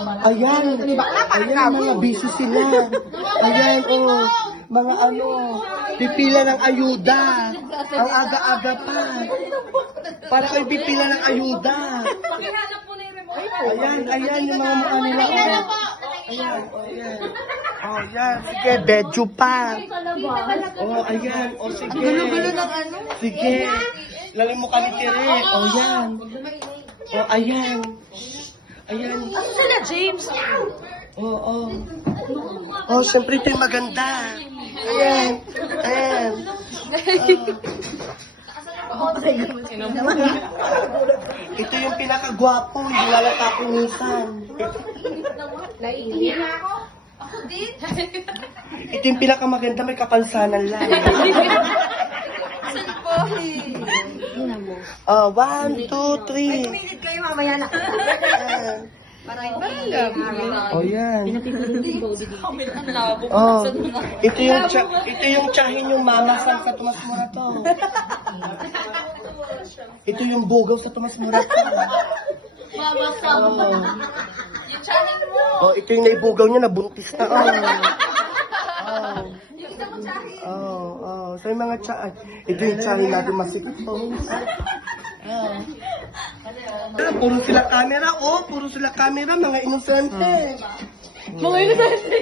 Ayan, ayan, mga busy sila. Ayan, oh, mga ano, pipila ng ayuda. Ang aga-aga pa. Para kayo pipila ng ayuda. Ayan, yung mga mukha nila. Ayan, ayan. Oh, yan. Sige, bedyo pa. Oh, ayan. Oh, sige. Sige. Lalim mo kami tire. Oh, yan. Oh, ayan. Ayan. Ano sila, James? Oh, oh. Oh, syempre ito yung maganda. Ayan. Ayan. Ito yung pinakagwapo, yung lalata ko minsan. Ito yung pinakamaganda, may kapansanan lang. Oh, 1, 2, 3. Minute kayo mamaya na. Oh, yan. Oh, ito yung tsahin yung mama sa Tomas Morato. Ito yung bugaw sa Tomas Morato. Yung channel mo. Oh, ito yung naibugaw niya, nabuntis na. Sa mga tsahin. Ito yung tsahin natin masikip. Puro sila camera, puro sila camera, mga inosente. Mga inosente.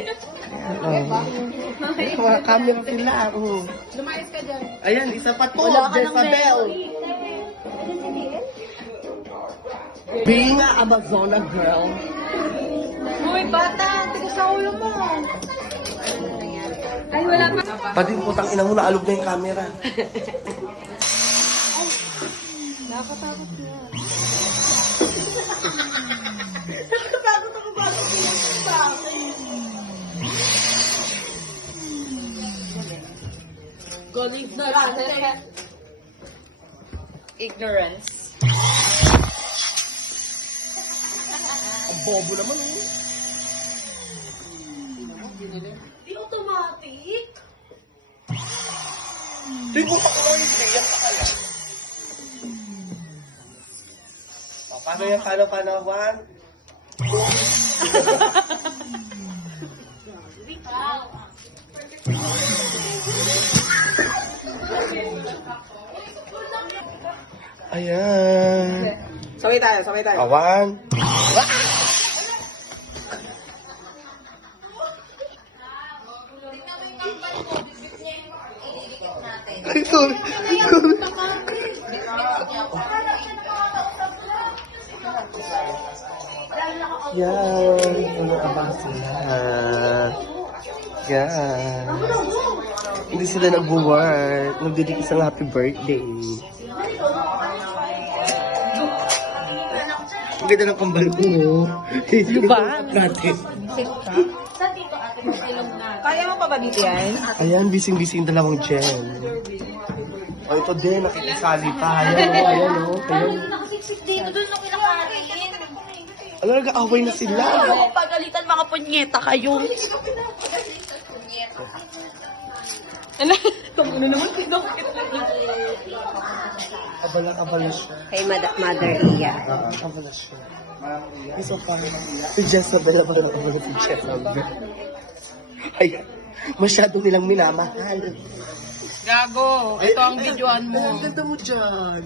Mga camera sila, Lumayas ka dyan. Ayan, isa pa to, Jezabel. Being a Amazona girl. Uy, bata, tigas sa ulo mo. Ay, wala pa. Pati putang ina mo, naalog na yung camera. Nakatakot na. Nakatakot ako bago sa akin. Galing na lang. Ignorance. Ang bobo naman, Di automatic. Di mo pa kaya yung player pa kaya. O, paano yan? Paano? 1. Ayan. Sabay tayo. Awan. Ay, sorry. Yan. Ano ka ba sila? Yan. Hindi sila nag-work. Nagdidikis ng happy birthday. Ang ganda ng kambal ko, no? Diba? Natin. Kaya mo pa ba dito yan? Ayan, bising-bising dalawang Jen. O, ito din, nakikisali pa. Ayan, o. Ayan. Nakasiksik dito, doon ako kinakain. Ano, nag-aaway na sila. Pagalitan mga punyeta kayo. Ano? Tungkol na naman si Doc. Abala siya. Kay Mother Iya. Abala siya. So, parang si Jezabel, abala si Jezabel. Ayan, masyado nilang minamahal. Gago, ito ang videoan mo. Ang ganda mo dyan.